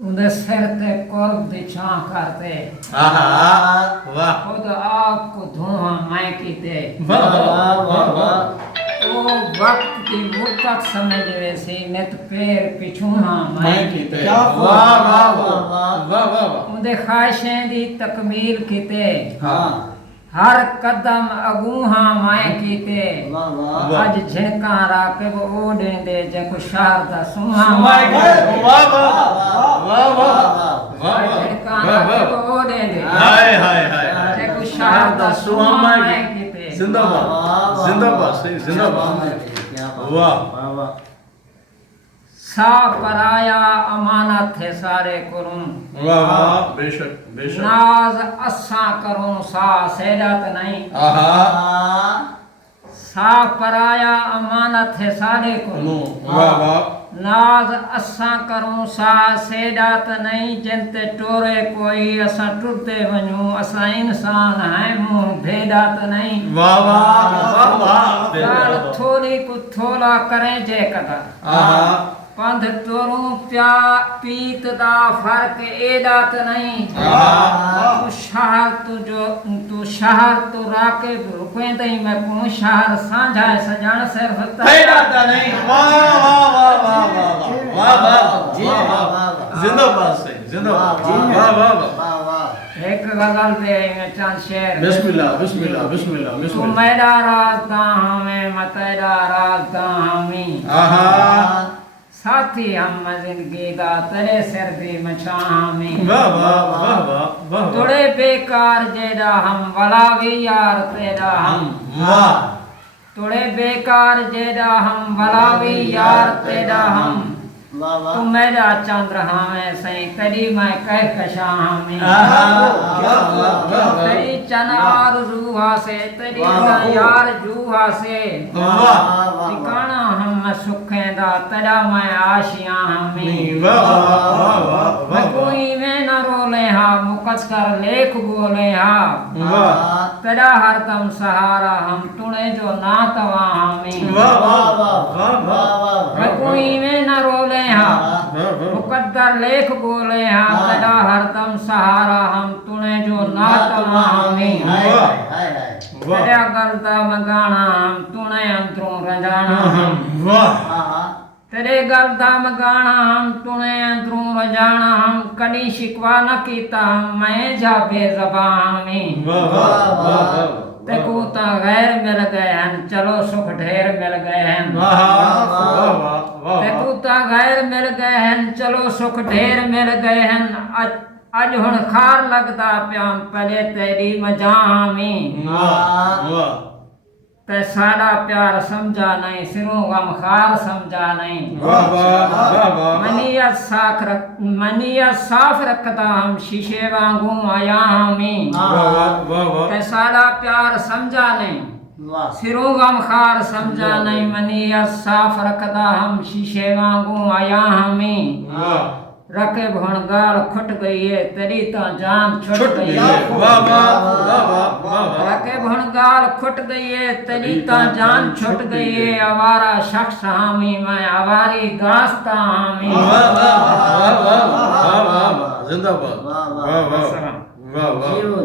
ਉਹਦੇ ਸਿਰ ਤੇ ਕੁਰਬ ਦੀ ਛਾਂ ਕਰਤੇ ਆਹਾ ਵਾਹ ਖੁਦ ਆਪ ਕੋ ਧੂਆਂ ਮੈਂ ਕੀਤੇ ਵਾਹ ਵਾਹ ਵਾਹ ਵਾਹ ਉਹ ਵਕਤ ਦੀ ਮੁੱਕਤ ਸਮਝਵੇ ਸੀ ਨਿਤ ਪੇਰ ਪਿਛੂਹਾਂ ਮੈਂ ਕੀਤੇ ਵਾਹ ਵਾਹ ਵਾਹ ਵਾਹ ਵਾਹ ਉਹਦੇ ਖਾਹਿਸ਼ਾਂ ਦੀ ਤਕਮੀਲ ਕੀਤੇ ਹਾਂ ਹਰ ਕਦਮ ਅਗੂਹਾਂ ਮੈਂ ਕੀਤੇ ਵਾਹ ਵਾਹ ਅੱਜ ਝਿਣਕਾਂ ਰਾਕਿਬ ਉਹ ਦੇਂਦੇ ਜੇ ਕੋ ਸ਼ਹਿਰ ਦਾ ਸੁਹਾ ਵਾਹ ਵਾਹ ਵਾਹ ਵਾਹ ਝਿਣਕਾਂ ਰਾਕਿਬ ਉਹ ਦੇਂਦੇ ਹਾਏ ਹਾਏ ਹਾਏ ਜੇ ਕੋ ਸ਼ਹਿਰ ਦਾ ਸੁਹਾ ਮੈਂ ਕੀਤੇ जिंदाबाद जिंदाबाद सही जिंदाबाद वाह वाह सा पराया अमानत है सारे करूं वाह वाह बेशक बेशक नाज असा करूं सा सेहत नहीं आहा सा पराया अमानत है सारे करूं वाह वाह नाज असा करूं सा सेहत नहीं जिनते टोरे कोई असा टुरते वणूं असा इंसान है मुंह भेदात नहीं वाह वाह वाह गाल थोड़ी को थोड़ा करे जे कदर आहा पंध तोरूं प्या पीत दा फर्क एदात नहीं तू शहर तो राके रुके दई मैं को शहर साझा सजान सिर होता एदात नहीं वाह वाह वाह वाह वाह वाह जी वाह जिंदाबाद सही जिंदाबाद वाह वाह वाह एक गजल पे मैं चंद शेर बिस्मिल्लाह बिस्मिल्लाह बिस्मिल्लाह तू बिस्मिल्लाह मेरा रास्ता हमें मतैदा रास्ता हमें आहा साथी हम जिंदगी दा तेरे सिर दी मछां में वाह वाह वाह वाह वाह तुड़े बेकार जेड़ा हम वाला भी यार तेरा हम वाह तुड़े बेकार जेड़ा हम वाला भी यार तेरा हम तू मेरा चंद्र हमें सही तेरी मैं कह कशा हमें तेरी चनार रूहा से तेरी यार जूहा से ठिकाना हम सुखे दा तेरा मैं आशियां हमें मैं कोई में न रोले हा मुकस कर लेख बोले हा तेरा हरदम सहारा हम तुने जो ना तवा हमें मैं कोई में न रोले हा मुकद्दर लेख बोले हा तेरा हरदम सहारा हम तुने जो ना तवा हमें तेरा गलता मगाना हम तुने अंतरों रंजाना हम तेरे गलता मगाना हम तुने अंदरों रजाना हम कदी शिकवा न कीता मैं जा बेज़बान में ते को ता गैर मिल गए हैं चलो सुख ढेर मिल गए हैं ते को ता गैर मिल गए हैं चलो सुख ढेर मिल गए हैं अज हुण खार लगदा प्याम पले तेरी मजां में ते सारा प्यार समझा नहीं सिरों गम खार समझा नहीं मनियत साफ रखता हम शीशे वांगू आया हमें ते सारा प्यार समझा नहीं सिरों गम खार समझा नहीं मनियत साफ रखता हम शीशे वांगू आया हमें रखे भण गाल खुट गई है तेरी तो जान छुट गई है रखे भण गाल खुट गई है तेरी तो जान छुट गई है आवारा शख्स हामी मैं आवारी दास्ता हामी जिंदाबाद वाह वाह वाह वाह जीरो